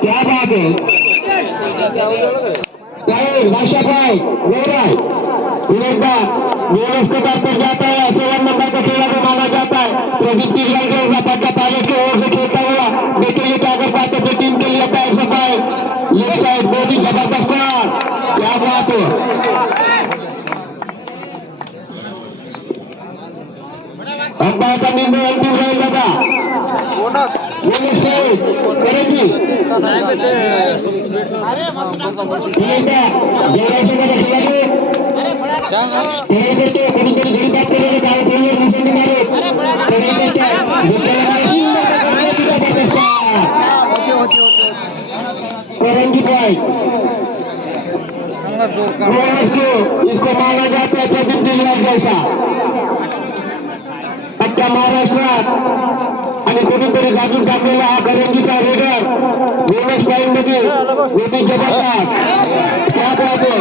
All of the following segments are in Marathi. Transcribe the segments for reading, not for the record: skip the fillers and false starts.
क्या बात है व्यवस्था पर जाता है 7 नंबर का खिलाड़ी माना जाता है। प्रदीप का पट्टा पायलट की ओर से खेलता हुआ देखेंगे क्या कर पाते थे टीम के लिए पैर सफाई लेफ्ट साइड बहुत ही जबरदस्त क्या बात है। अंपायर का निर्णय अंतिम रहेगा करेगी इसको माना जाता है प्रदीप जिल्हा जैसा अच्छा महाराष्ट्रात आणि कोणीतरी गाजून टाकलेला हा करंजीचा रेडर बोनस पॉईंट मध्ये गोटी जगातात क्या बात है।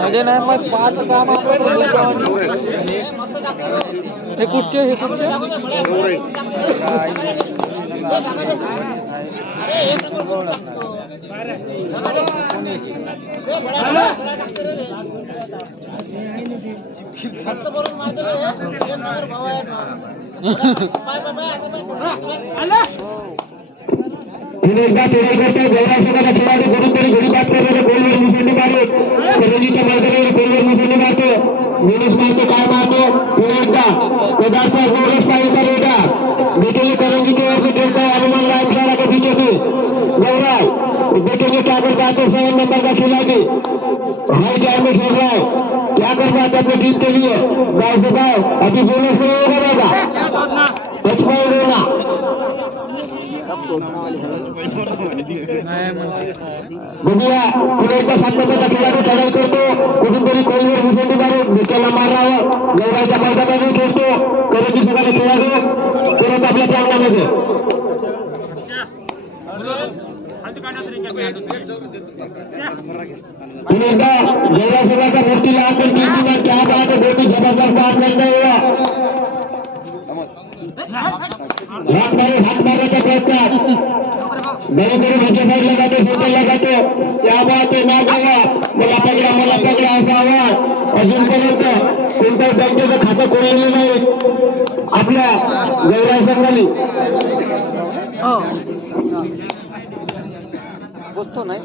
मध्ये नाही मग 5 काम हे कुठचे एकदा खेळाडू गौराशकाला खेळाडू कोणीतरी घडी पास करणारे गोलवर मुसंडी मारत करंजीच्या मैदानावर गोलवर मुसंडी मारतो मिनिस मारतो काय मारतो पुन्हा एकदा पदार्थ गोरस पाहिजे रेडा देखेंगे करंजी की ओर से खेलता है हनुमान लाल सारा के पीछे से गौरव देखेंगे क्या कर पाते 7 नंबर का खिलाड़ी हाई टाइम में खेल रहा है क्या कर पाते अपने टीम के लिए गाँव से गाँव अभी बोनस नहीं होगा 5 पॉइंट होगा बघूया पुढे एकदा 7 नंबरचा खेळाडू चढाई करतो कुठूनतरी कोलवर मुसंडी मारून विकेटला मारावं गौराच्या मैदानातून खेळतो करंजी सगळ्या खेळाडू परत आपल्या प्रांगणामध्ये पुन्हा एकदा गौरा सगळ्याच्या मूर्तीला आपण टीमला क्या बात है बहुत ही जबरदस्त बात करता हुआ हात मारायचा प्रयत्न बरोबर भीच्या साईडला जातो सेंटरला जातो त्या बात ना जावा मला पकडा असा आवाज अजूनपर्यंत कोणत्याही बँकेचं खातं खोललेलं नाही आपल्या गौरा संघाने बोलतो नाही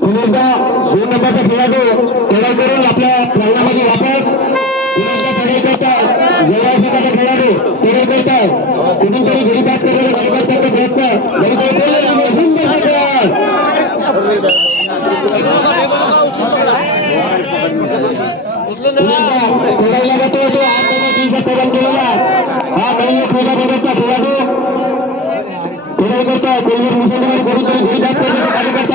पुन्हा 2 नंबरचा खेळाडू चढाई करून आपल्या प्रांगणामध्ये वापस पुन्हा चढाई करतात जवळचा खेळाडू चढाई करतात कुठूनतरी घडी पास करायला घडी पास करतो प्रयत्न खेळायला जातो तो 8 टीमचा प्रदान केलेला हा नवीन खेळाडूचा खेळाडू खेळाई करतो कोल्हापूर मुसंडीवर कुठूनतरी घडी पास करण्याचा कार्यकर्ता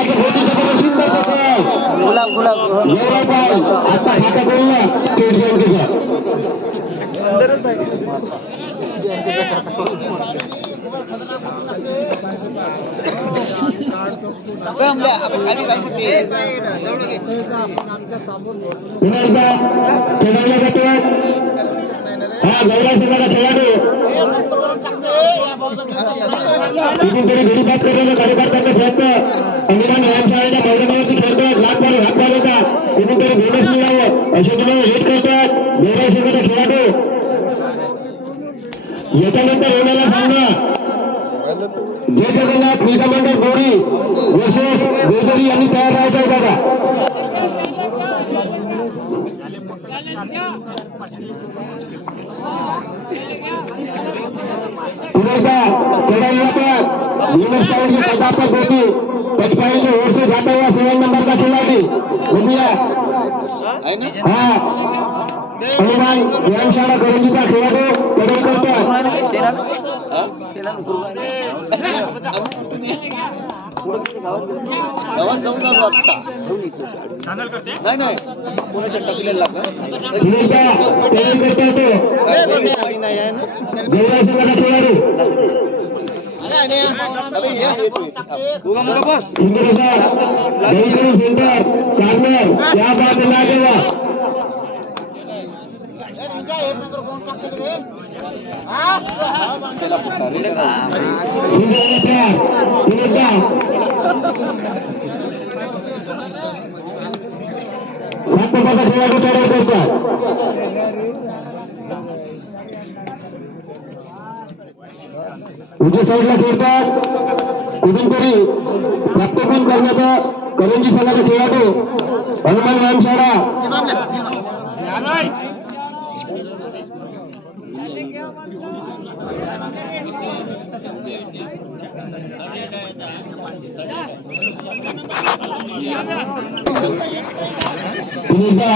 आता खाता करूया स्टेट बँकेचा पुन्हा एकदा खेळायला जातो हा गौरा संघाचा खेळाडू कुठूनतरी घडी पास करण्याचा कार्यकर्त्यांचा प्रयत्न अंगणान व्यायामशाळेच्या मैदानावरती खेळतात हात मारत होता कुठूनतरी बोनस मिळावं अशा तुम्हाला हेट करतात गौरव संघाचा खेळाडू याच्यानंतर येणारा सामना जय जगन्नाथ क्रीडा मंडळ गोरी वर्सेस गोजरी यांनी तयार राहायचं आहे दादा. पुण्याचा खेळा इलाका युनिट साइड की सदापत होती पचपाई ओर से जाता हुआ 7 नंबर का खिलाड़ी भैया हाँ हनुमान व्यायामशाला करंजीचा खेळाडू पडेल करतात. नाही कोणाच्या टकलेला सुनीलचा तयारी करता येतो गौरव संघाचा खेळाडू इंद्रसा गौरव सेंटर कार्नर क्या बात है लाजवाब. खेळाडू तयार करतात. उजव्या साईडला खेळतात कुठून तरी प्रत्येकून करण्याचा करंजी संघाचा खेळाडू हनुमान व्यायामशाळा पुण्याचा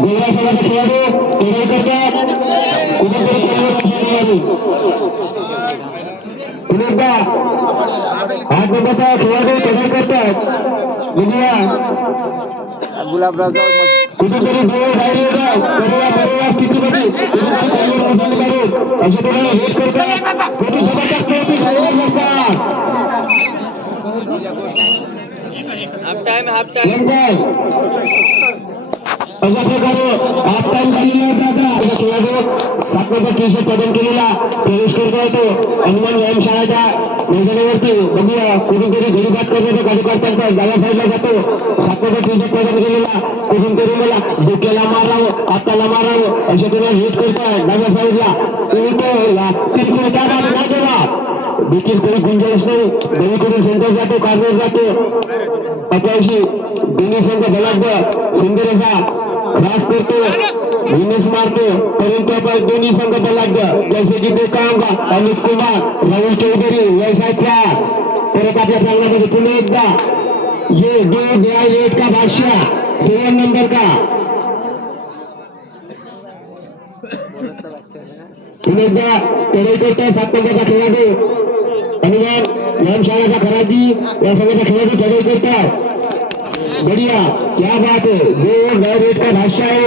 गौरव संघाचा खेळाडू तयारी करतात कुठून तरी पुण्याचा 8 नंबरचा खेळाडू तयार करतात विजया गुलाबराव कुठेतरी जवळ राहिले बरोबर स्थितीमध्ये अशा प्रकारे हेट करतात मोठी जबरदस्त अशा प्रकारे हाफ टाइम खेळाडू 7 नंबर टी-शर्ट प्रदान केलेला प्रवेश करता येतो हनुमान व्यायामशाळेच्या मैदानावरती. बघूया कुठून तरी घरी बात करण्याचा गाडी करताना डाव्या साईडला जातो 7 नंबर टी-शर्ट प्रदान केलेला कुठून तरी मला डोक्याला मारावं हाताला मारावं अशा प्रकारे हेट करताय डाव्या साईडला देखील काही गुंजाईश नाही. दोन्हीकडून सेंटर जातो कार्नर जातो 85 दोन्ही संघ बलाढ्य सुंदर असा रास करतो विनेश मारतो परंतु आपण दोन्ही संघ बलाढ्य जैसे की देखांगा अमित कुमार राहुल चौधरी व्यवसायच्या परत आपल्या संघामध्ये पुन्हा एकदा ये दो गया एक का बादशाह 7 नंबर का पुन्हा एकदा तयारी करतो 7 नंबरचा खेळाडू हनुमान व्यायामशाळेचा खराजी या संघाचा खेळाडू तयारी करतात. बढ़िया क्या बात है जो नए रेट का भाष्य है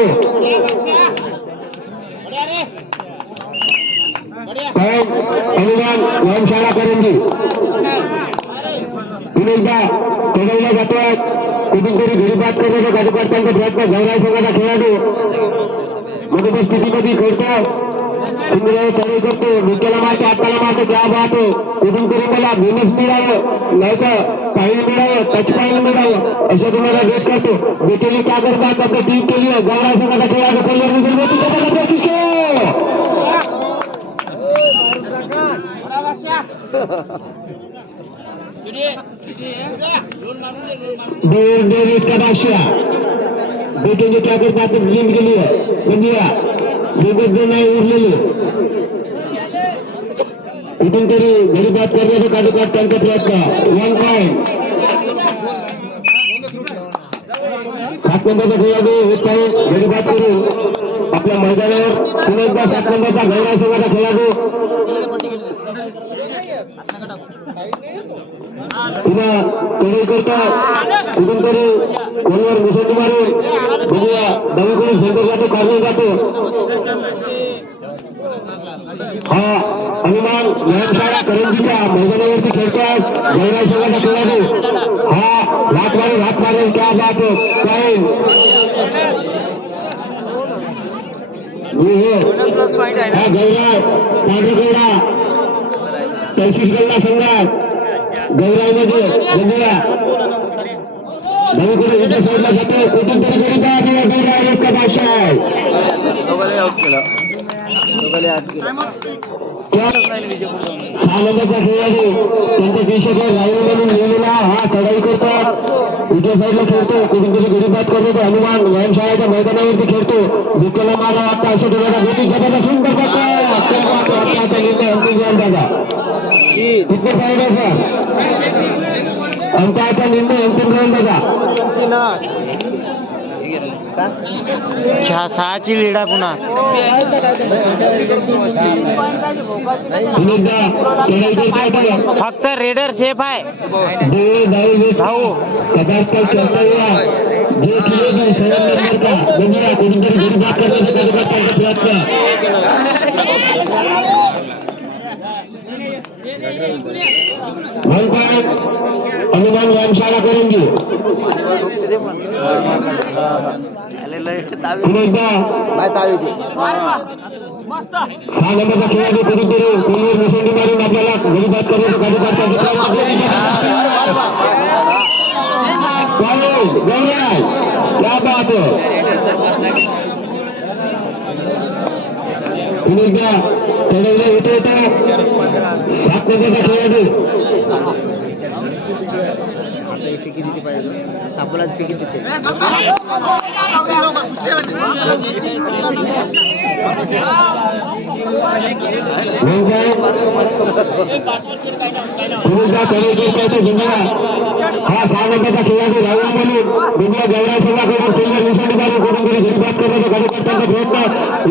हनुमान व्यायामशाळा करंजी पुण्याचा चढवला जातोय कुठून तरी घरी बात करण्याचा गाडी करताना प्रयत्न गौराई संघाचा खेळाडू मध्यम स्थितीमध्ये खेळतो सुंदर तयारी करतो डोक्याला मारतो हाताला मारतो क्या बात हो कुठून तरी मला बोनस मिळावं नाही तर पाहिजे मिळावं टच पाहिजे मिळावं असं तुम्हाला वेट करतो बेटेली क्या करतात आपली टीम केली आहे गौराई संघाचा खेळाडू का बादशाह बेटेली क्या करतात टीम केली आहे बघूया सोबत नाही उरलेली कुठून तरी घरी बात करण्याचा काढूकाट त्यांचा प्रयत्न 1 पॉइंट 7 नंबरचा खेळाडू एक पॉइंट घरी बात करू आपल्या मैदानावर पुन्हा एकदा 7 नंबरचा गौराई संघाचा खेळाडू पुन्हा तयारी करतात कुठून तरी गोलवर मुसंडी मारून बघूया डावीकडून सेंटर जातो कार्नर जातो हा हनुमान व्यायामशाळा करंजीच्या मैदानावरती खेळतात गौराई संघाचा खेळाडू हा हात मारेल क्या बात हो काय हा गौराई कांडगौडा तहसील गल्ला संघात गौराईमध्ये बघूया डावीकडे उजव्या साईडला जातो कुठून तरी गौराई एक का भाषा आहे दोघांनी आउट केलं. दोघांनी आउट केलं. हा नंबरचा खेळाडू त्यांच्या दिशेवर राहुल म्हणून लिहिलेला हा चढाई करतात. उजव्या साईडला खेळतो, कुठून कुठे गरीबात करतो. हनुमान व्यायामशाळेच्या मैदानावरती खेळतो. दुसऱ्याला मारा वाटतं अशा दोघांना गोटी जबरदस्त सुंदर करतात. निर्णय अंतिम दादा तिथे साईडाचा अंकाचा निर्णय अंतिम दादा 6ची लीड आहे पुन्हा. फक्त रेडर सेफ आहे भाऊ. पदार्थ चर्चा जे खेळ कोणीतरी गरीबात करण्याचा प्रयत्न हनुमान व्यायामशाळा करून घे. हा नंबरचा खेळाडू कुठेतरी कोणीवर मुसंडी मारून आपल्याला गरीबात करण्याचा क्या बात पुन्हा चढवलं येतो होता 7 नंबरचा खेळाडू फेकी दिली पाहिजे. सापलाच फेकी देते. हा 6 नंबरचा खेळाडू राहुल म्हणून दुनिया गौरव सेवाकडून केंद्र निशाणी मारून करून गरीबात करण्याचा कार्यकर्त्यांचा प्रयत्न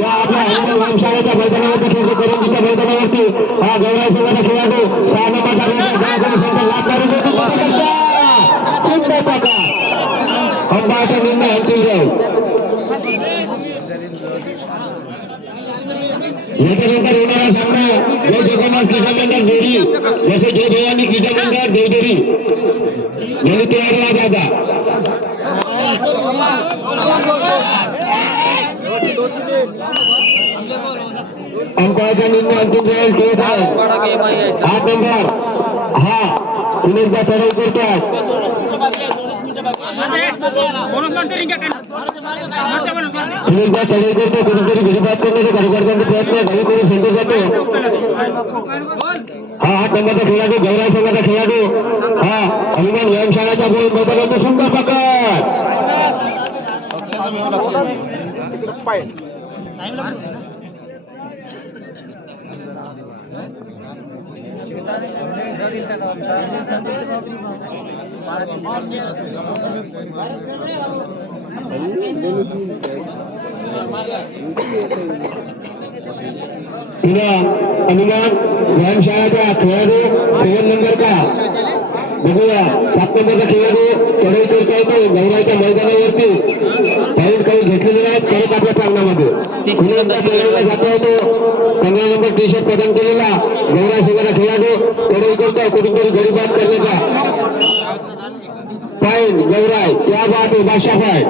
या आपल्या हनुमान व्यायामशाळेच्या मैदानावरती खेळतो. करंजीच्या मैदानावरती हा गौरव सेवाचा खेळाडू 6 नंबरचा लाभ करून अंबाचा निर्णय अंतिम जाईल. याच्यानंतर येणारा सामना जय जगन्नाथ क्रीडा मंडळ जोडी जसे जय भवानी क्रीडा मंडळ देवदरी यांनी तयार दादा अंपायरचा निर्णय अंतिम जाईल. 8 नंबर हा पुणेचा चढाई करतात. पुणेचा चढाई करतो. कुठेतरी गरीबात करण्याचा कार्यकर्त्यांचा प्रयत्न घरी करून सेंटर जातो. हा 8 नंबरचा खेळाडू गौरव संघाचा खेळाडू हा हनुमान व्यायामशाळाच्या बोल मैदानाचा सुंदर पकड. पुन्हा हनुमान व्यायामशाळाचा खेळाडू 7 नंबर का बघूया. 7 नंबरचा खेळाडू चढाई करता येतो गौराच्या मैदानावरती. काही घेतलेले नाहीत करत आपल्या प्रांगणामध्ये जाता येतो. 15 नंबर टी शर्ट प्रदान केलेला गौरा सेवाचा खेळाडू चढाई करतो. कुठूनतरी गरीबात करण्याचा पाईन गौराय त्या बात बादशाह पाय.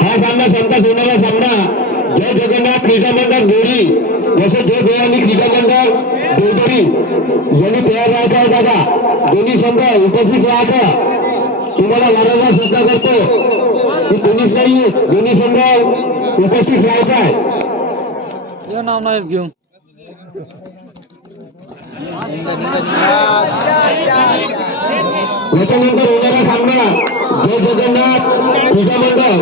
हा सामना संतास होणारा सामना जय जगन्नाथ क्रीडा मंडळ दोरी जसे जय भवानी क्रीडा मंडळ देवदरी यांनी तयार राहायचा आहे दादा. दोन्ही संघ उपस्थित राहायचा. तुम्हाला लाराला सुद्धा करतो की कोणीच नाही. दोन्ही संघ उपस्थित राहायचा आहे. नाव नाही घेऊन याच्यानंतर होणारा सामना जय जगन्नाथ क्रीडा मंडळ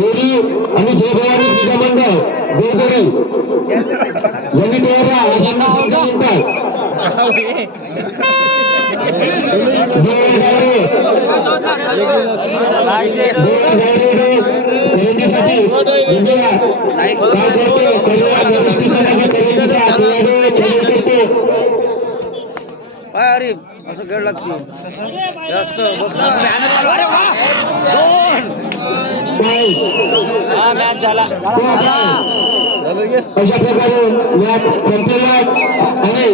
दोरी आणि जय भवानी क्रीडा मंडळ देवदरी यांनी तयार राहा. अरे असं खेळ लागते जास्त मॅच झाला. अशा प्रकारे मॅच संपलेला आणि